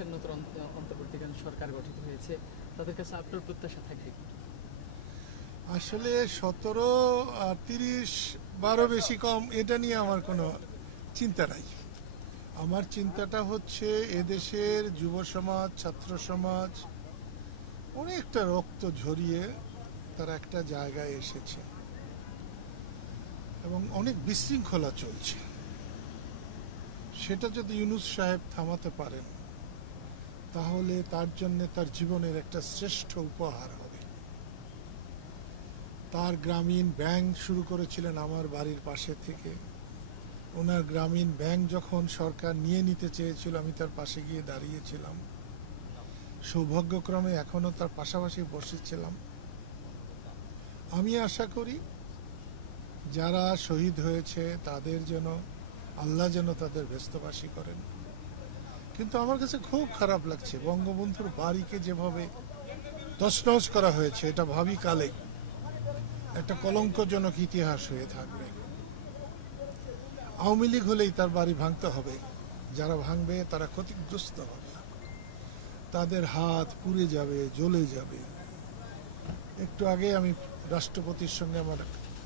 একটা নতুন অন্তর্বর্তীকালীন সরকার গঠিত হয়েছে, তাদের কাছে আপনার প্রত্যাশা থাকবে কি? আসলে 17 আর 30 12 বেশি কম এটা নিয়ে আমার কোনো চিন্তা নাই। আমার চিন্তাটা হচ্ছে এদেশের যুব সমাজ, ছাত্র সমাজ অনেকটা রক্ত ঝরিয়ে তারা একটা জায়গায় এসেছে এবং অনেক বিশৃঙ্খলা চলছে। সেটা যদি ইউনূস সাহেব থামাতে পারেন তাহলে তার জন্য তার জীবনের একটা শ্রেষ্ঠ উপহার হবে। তার গ্রামীণ ব্যাংক শুরু করেছিলেন আমার বাড়ির পাশে থেকে। ওনার গ্রামীণ ব্যাংক যখন সরকার নিয়ে নিতে চেয়েছিল আমি তার পাশে গিয়ে দাঁড়িয়েছিলাম। সৌভাগ্যক্রমে এখনো তার পাশাপাশি বসেছিলাম। আমি আশা করি যারা শহীদ হয়েছে তাদের যেন আল্লাহ যেন তাদের ব্যস্তবাসী করেন। কিন্তু আমার কাছে খুব খারাপ লাগছে বঙ্গবন্ধুর বাড়িকে যেভাবে তছনছ করা হয়েছে। এটা ভাবি কালে একটা কলঙ্কজনক ইতিহাস হয়ে থাকবে। আওয়ামী লীগ হলেই তার বাড়ি ভাঙতে হবে, যারা ভাঙবে তারা ক্ষতিগ্রস্ত হবে, তাদের হাত পুড়ে যাবে, জ্বলে যাবে। একটু আগে আমি রাষ্ট্রপতির সঙ্গে আমার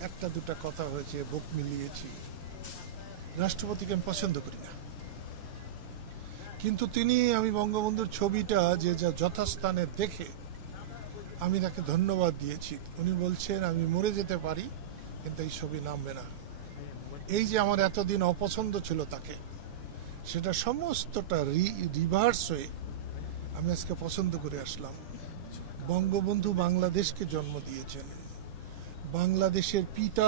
একটা দুটা কথা হয়েছে, বুক মিলিয়েছি। রাষ্ট্রপতিকে আমি পছন্দ করি না, কিন্তু আমি বঙ্গবন্ধুর ছবিটা যে যা যথাস্থানে দেখে আমি তাকে ধন্যবাদ দিয়েছি। উনি বলছেন আমি মরে যেতে পারি কিন্তু এই ছবি নামবে না। এই যে আমার এতদিন অপছন্দ ছিল তাকে, সেটা সমস্তটা রিভার্স হয়ে আমি আজকে পছন্দ করে আসলাম। বঙ্গবন্ধু বাংলাদেশকে জন্ম দিয়েছেন, বাংলাদেশের পিতা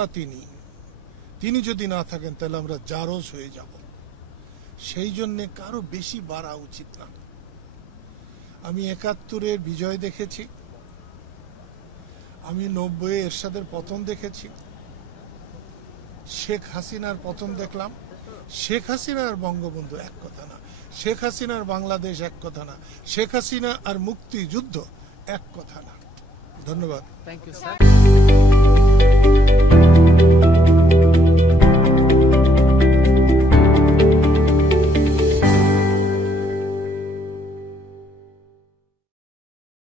তিনি যদি না থাকেন তাহলে আমরা জারজ হয়ে যাব। সেই জন্যে কারো বেশি বাড়া উচিত না। আমি 71-এর বিজয় দেখেছি, আমি 90-এ এরশাদের পতন দেখেছি, শেখ হাসিনার পতন দেখলাম। শেখ হাসিনা আর বঙ্গবন্ধু এক কথা না, শেখ হাসিনার বাংলাদেশ এক কথা না, শেখ হাসিনা আর মুক্তিযুদ্ধ এক কথা না। ধন্যবাদ। Thank you sir.